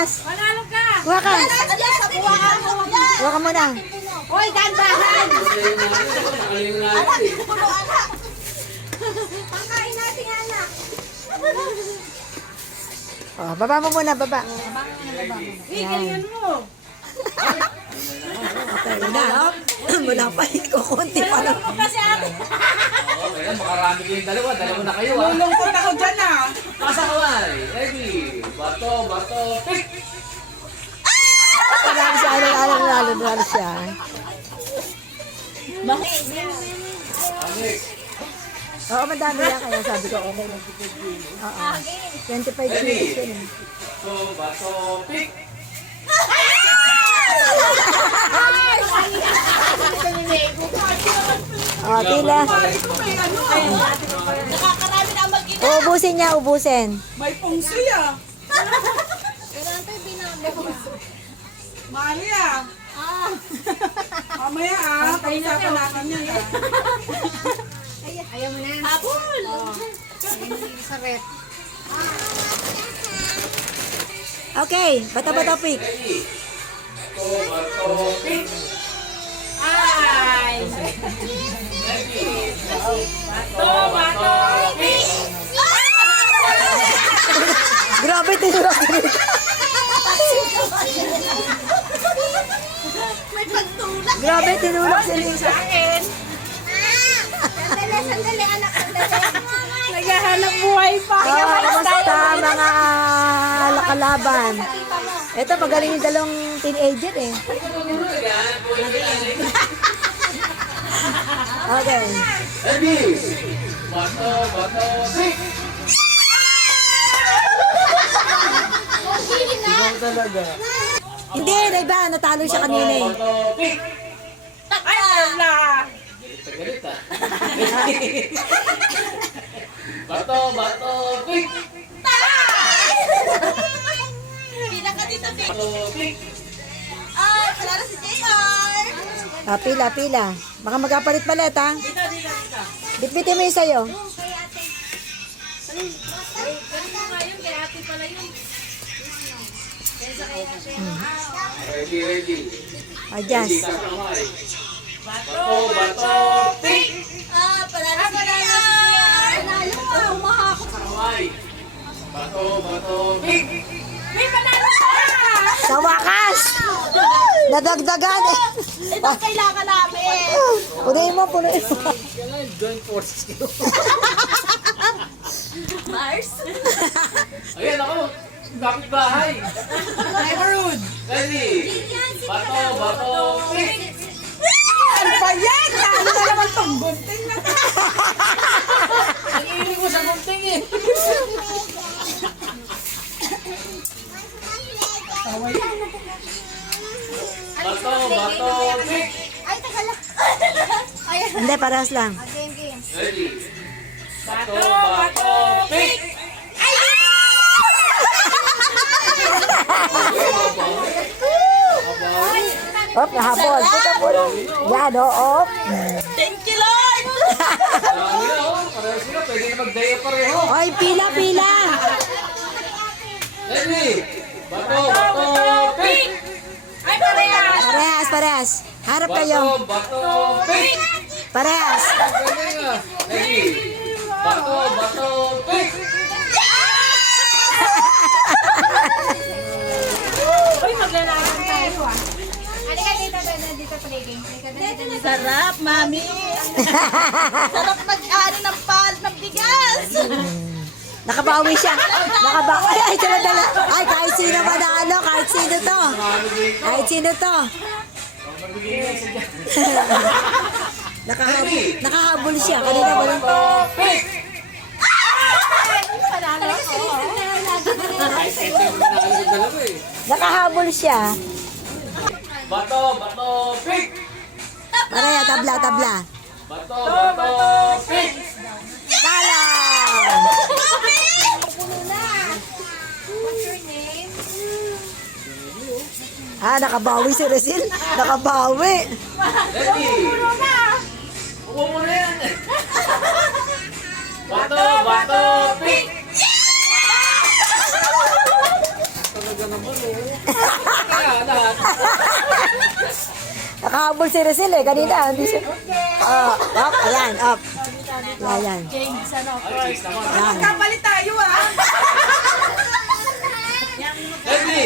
Jazz. Panalo ka! Kuha ka. Kuha ka muna. Hoy, dandahan! Anak, puno anak. Pangkain natin anak. Oh, baba mo muna, baba. Galingan mo! Okay na. Wala pa. Kukunti pa lang. Ano kasi ate? Okay, makarami kayong dalawa na kayo ah. Lulungkot ako dyan ah! Pasakaway, ready, bato, pick! Marami siya. Lalo siya. Next, Oo, madami yan. Kaya sabi ko, okay na. Oo. 25 kilos yun eh. bato, pick! Oh, tila. Nakakarami na ang mag-ina. Ubusin niya, ubusin. May pungsoy ah! Maria! Mamaya ah, pag-usapan natin yan ah. Ayaw mo na. Habol. Okay, bata-bata pick. Ready, bato, pick! Ay! Ready, Bato! pick! Grabe, tinulak din. May pagtulak. Grabe, tinulak si Lisa. Sa akin! Sandali anak, sandali. Naghahanap buhay pa! Kamusta mga kalaban? Ito, magaling yung dalawang teenager eh. Okay. Ready, bato, pick! Hindi, diba? Natalo siya kanina eh. Bato, pick! Ay, wala! Galit ah. Bato, pick! Pinaka dito si. Bato, pick! Ay, wala na si JR. Ah, pila. Baka magkapalit palit ha. Dito. Bitbitin mo yung sa'yo. Ready. Adjust. Pasakaway. Bato, pick! Panalo si JR. Panalo ko. Umahakot. Pasakaway. Bato, pick! May panalo ka! Sa wakas! Nadagdagan eh. Ito ang kailangan namin. Punuin mo. Joint forces kayo. Mars. Ayan ako. Bakit bahay? Neighborhood! Ready. Bato, pick! Ano ba yan? Ano na naman tong gunting na to? Ang ilig mo sa gunting eh. Bato, pick! Ay, tagal lang. Ay, Hindi, parehas lang. game. Ready. Bato, pick! Op, nahabol. Puta. Yan, op. Thank you, Lord. Dami na oh. Pareho sila. Pwede na mag-dayo pareho. Oy, pila. Ready. Bato, pick! Ay, parehas! Parehas. Harap kayo. Bato, pick! Parehas. Pwede nga. Ready. Bato, pick! Uy, maglalaban tayo ah. Sarap, mami. Sarap mag-ano ng pal ng bigas. Nakabawi siya. Ay, dala. Ay, kahit sino manalo. Kahit sino to. Nakahabol siya. Kanina ba lang? Pick! Nakahabol siya. Bato, pick! Pareha, tabla. Bato, pick! Talo! What's your name? Ah, nakabawi si Resil. Nakabawi. Ready! Upo mo na yan! Bato, pick! Talaga naman oh. Nakahabol si Rizal eh. Kanina, hindi siya. Up, ayan, up. Ayan. Ayan. Kapalit tayo ah. Ready?